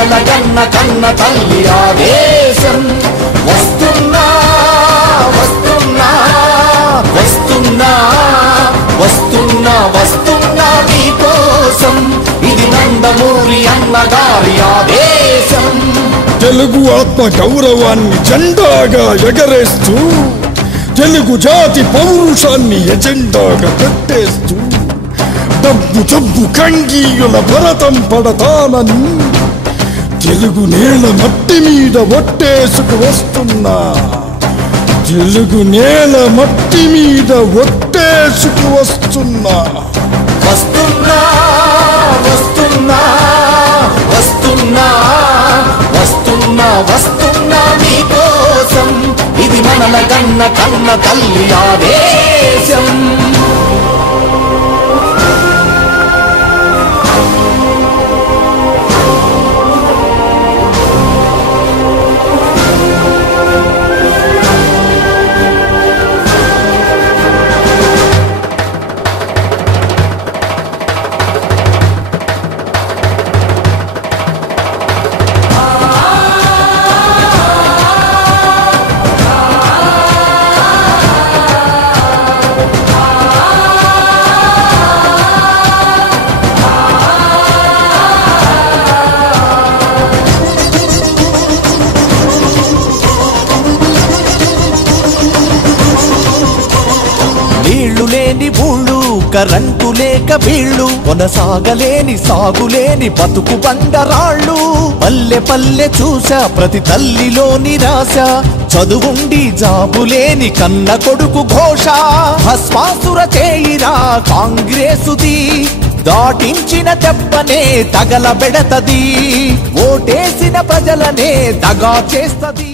మనల కన్న కన్న తల్లి ఆదేశం. వస్తున్నా వస్తున్నా వస్తున్నా వస్తున్నా వస్తున్నా మీకోసం, ఇది నందమూరి అన్నగారి ఆదేశం. తెలుగు ఆత్మ గౌరవాన్ని జెండాగా ఎగరేస్తూ, తెలుగు జాతి పౌరుషాన్ని ఎజెండాగా పెట్టేస్తూ, డబ్బు జబ్బు కంగీయుల భరతం పడతానని తెలుగు నేల మట్టి మీద ఒట్టేసుకు వస్తున్నా. తెలుగు నేల మట్టి మీద ఒట్టేసుకు వస్తున్నా. వస్తున్నా వస్తున్నా వస్తున్నా వస్తున్నా వస్తున్నా మీకోసం, ఇది మనల కన్న కన్న తల్లి ఆదేశం. నీళ్లు లేని ఊళ్ళు, కరెంటు లేక బీళ్ళు, కొనసాగలేని సాగులేని బతుకు బండరాళ్ళు. పల్లె పల్లె చూసా ప్రతి తల్లిలో నిరాశ, చదువుండి జాబులేని కన్న కొడుకు ఘోష. భస్మాసుర చేయిరా కాంగ్రెసుది, దాటించిన దెబ్బనే తగలబెడతది, ఓటేసిన ప్రజలనే దగా చేస్తది.